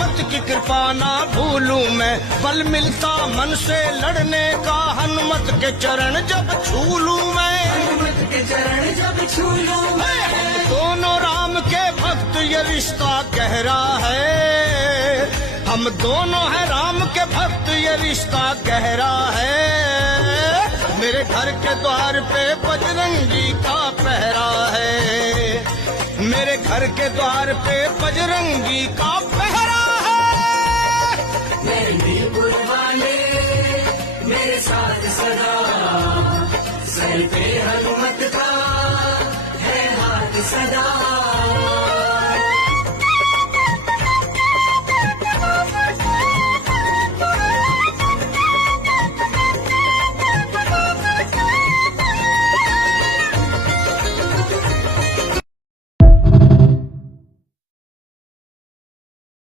हनुमत की कृपा ना भूलूं मैं, बल मिलता मन से लड़ने का हनुमत के चरण जब छू लूं मैं, हनुमत के चरण जब छू लूं मैं। हम दोनों राम के भक्त ये रिश्ता गहरा है, हम दोनों हैं राम के भक्त ये रिश्ता गहरा है। मेरे घर के द्वार पे बजरंगी का पहरा है, मेरे घर के द्वार पे बजरंगी का पहरा है। मेहंदीपुर वाले मेरे साथ सदा, सर पे हनुमत का है हाथ सदा।